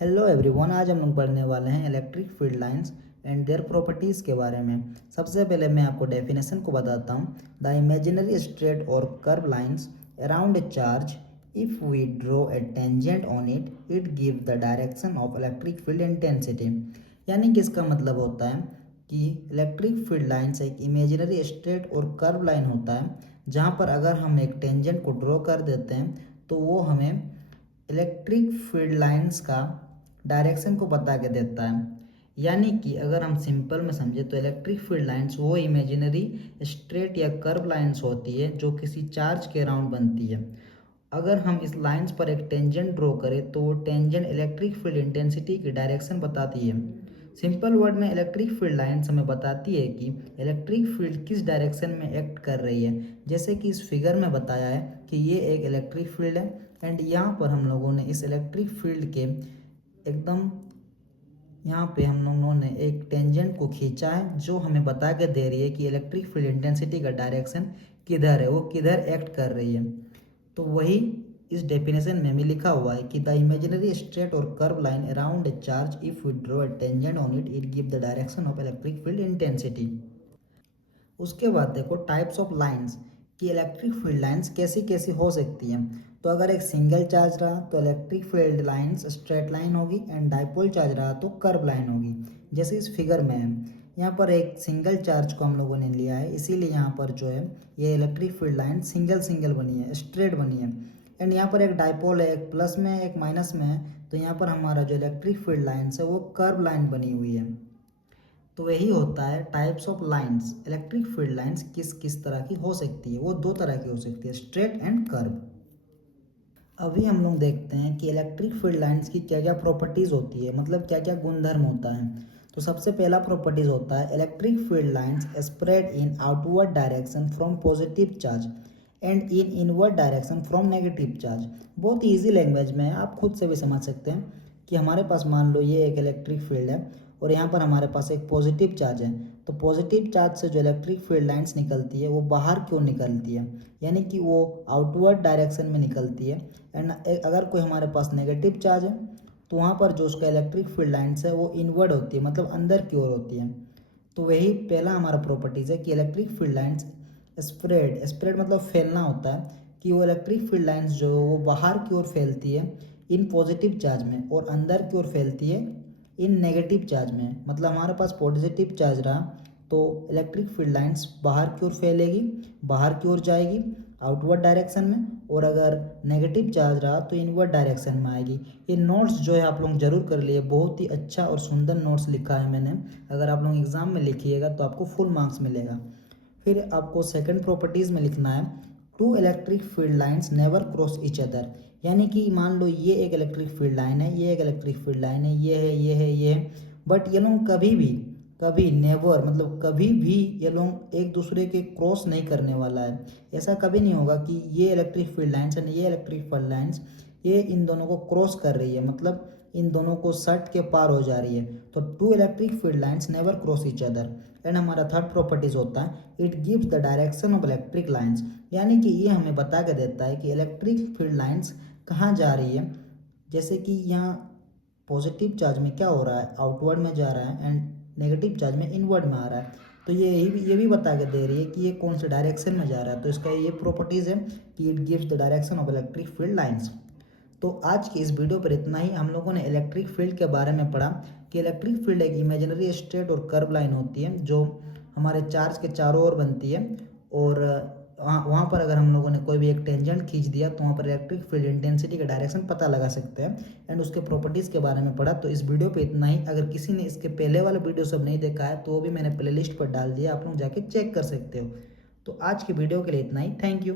Hello everyone, आज हम लोग पढ़ने वाले हैं electric field lines and their properties के बारे में। सबसे पहले मैं आपको डेफिनेशन को बताता हूँ। द इमेजिनरी स्ट्रेट और curve lines around a charge, if we draw a tangent on it, it give the direction of electric field intensity. यानी कि इसका मतलब होता है कि इलेक्ट्रिक फील्ड लाइंस एक इमेजिनरी स्ट्रेट और कर्व लाइन होता है, जहाँ पर अगर हम एक टेंजेंट को ड्रॉ कर देते हैं तो वो हमें इलेक्ट्रिक फील्ड लाइंस का डायरेक्शन को बता के देता है। यानी कि अगर हम सिंपल में समझे तो इलेक्ट्रिक फील्ड लाइंस वो इमेजिनरी स्ट्रेट या कर्व लाइंस होती है जो किसी चार्ज के अराउंड बनती है। अगर हम इस लाइंस पर एक टेंजेंट ड्रॉ करें तो वो टेंजेंट इलेक्ट्रिक फील्ड इंटेंसिटी की डायरेक्शन बताती है। सिंपल वर्ड में इलेक्ट्रिक फील्ड लाइंस हमें बताती है कि इलेक्ट्रिक फील्ड किस डायरेक्शन में एक्ट कर रही है। जैसे कि इस फिगर में बताया है कि ये एक इलेक्ट्रिक फील्ड है एंड यहाँ पर हम लोगों ने इस इलेक्ट्रिक फील्ड के एकदम यहाँ पे हम लोगों ने एक टेंजेंट को खींचा है जो हमें बता के दे रही है कि इलेक्ट्रिक फील्ड इंटेंसिटी का डायरेक्शन किधर है, वो किधर एक्ट कर रही है। तो वही इस डेफिनेशन में भी लिखा हुआ है कि द इमेजिनरी स्ट्रेट और curve line around a charge, if we draw a tangent on it, it give the direction of electric field intensity. उसके बाद देखो टाइप्स ऑफ लाइंस कि इलेक्ट्रिक फील्ड लाइंस कैसी कैसी हो सकती हैं। तो अगर एक सिंगल चार्ज रहा तो electric field lines straight line होगी एंड डाइपोल चार्ज रहा तो कर्व लाइन होगी। जैसे इस फिगर में है, यहाँ पर एक सिंगल चार्ज को हम लोगों ने लिया है, इसीलिए यहाँ पर जो है ये electric field line single single बनी है, स्ट्रेट बनी है। एंड यहाँ पर एक डाइपोल है, एक प्लस में है एक माइनस में है, तो यहाँ पर हमारा जो इलेक्ट्रिक फील्ड लाइन्स है वो कर्व लाइन बनी हुई है। तो यही होता है types of lines. Electric field lines किस किस तरह की हो सकती है, वो दो तरह की हो सकती है, स्ट्रेट एंड कर्व। अभी हम लोग देखते हैं कि इलेक्ट्रिक फील्ड लाइंस की क्या क्या प्रॉपर्टीज होती है, मतलब क्या क्या गुणधर्म होता है। तो सबसे पहला प्रॉपर्टीज होता है electric field lines spread in outward direction from positive charge and in inward direction from negative charge. बहुत ही ईजी लैंग्वेज में है, आप खुद से भी समझ सकते हैं कि हमारे पास मान लो ये एक इलेक्ट्रिक फील्ड है और यहाँ पर हमारे पास एक पॉजिटिव चार्ज है। तो पॉजिटिव चार्ज से जो इलेक्ट्रिक फील्ड लाइंस निकलती है वो बाहर क्यों निकलती है, यानी कि वो आउटवर्ड डायरेक्शन में निकलती है। एंड अगर कोई हमारे पास नेगेटिव चार्ज है तो वहाँ पर जो उसका इलेक्ट्रिक फील्ड लाइंस है वो इनवर्ड होती है, मतलब अंदर की ओर होती है। तो वही पहला हमारा प्रॉपर्टीज़ है कि electric field lines spread, spread मतलब फैलना होता है, कि वो इलेक्ट्रिक फील्ड लाइंस जो वो बाहर की ओर फैलती है इन पॉजिटिव चार्ज में और अंदर की ओर फैलती है इन नेगेटिव चार्ज में। मतलब हमारे पास पॉजिटिव चार्ज रहा तो इलेक्ट्रिक फील्ड लाइंस बाहर की ओर फैलेगी, बाहर की ओर जाएगी आउटवर्ड डायरेक्शन में, और अगर नेगेटिव चार्ज रहा तो इनवर्ड डायरेक्शन में आएगी। ये नोट्स जो है आप लोग जरूर कर लिए, बहुत ही अच्छा और सुंदर नोट्स लिखा है मैंने। अगर आप लोग एग्जाम में लिखिएगा तो आपको फुल मार्क्स मिलेगा। फिर आपको सेकंड प्रॉपर्टीज़ में लिखना है two electric field lines never cross each other. यानी कि मान लो ये एक इलेक्ट्रिक फील्ड लाइन है, ये एक इलेक्ट्रिक फील्ड लाइन है, ये है ये है ये है, बट ये लोग कभी नेवर मतलब कभी भी ये लोग एक दूसरे के क्रॉस नहीं करने वाला है। ऐसा कभी नहीं होगा कि ये इलेक्ट्रिक फील्ड लाइंस एंड ये इलेक्ट्रिक फील्ड लाइंस ये इन दोनों को क्रॉस कर रही है, मतलब इन दोनों को सट के पार हो जा रही है। तो two electric field lines never cross each other. And हमारा थर्ड प्रॉपर्टीज होता है it gives the direction of electric lines. यानी कि ये हमें बता के देता है कि इलेक्ट्रिक फील्ड लाइंस कहाँ जा रही है। जैसे कि यहाँ पॉजिटिव चार्ज में क्या हो रहा है, आउटवर्ड में जा रहा है एंड नेगेटिव चार्ज में इनवर्ड में आ रहा है। तो ये भी बता के दे रही है कि ये कौन से डायरेक्शन में जा रहा है। तो इसका ये प्रॉपर्टीज़ है कि it gives the direction of electric field lines. तो आज की इस वीडियो पर इतना ही। हम लोगों ने इलेक्ट्रिक फील्ड के बारे में पढ़ा कि इलेक्ट्रिक फील्ड एक इमेजिनरी स्ट्रेट और कर्व लाइन होती है जो हमारे चार्ज के चारों ओर बनती है, और वहाँ पर अगर हम लोगों ने कोई भी एक टेंजेंट खींच दिया तो वहाँ पर इलेक्ट्रिक फील्ड इंटेंसिटी का डायरेक्शन पता लगा सकते हैं। एंड उसके प्रॉपर्टीज़ के बारे में पढ़ा। तो इस वीडियो पे इतना ही। अगर किसी ने इसके पहले वाला वीडियो सब नहीं देखा है तो वो भी मैंने प्लेलिस्ट पर डाल दिया, आप लोग जाके चेक कर सकते हो। तो आज की वीडियो के लिए इतना ही। Thank you.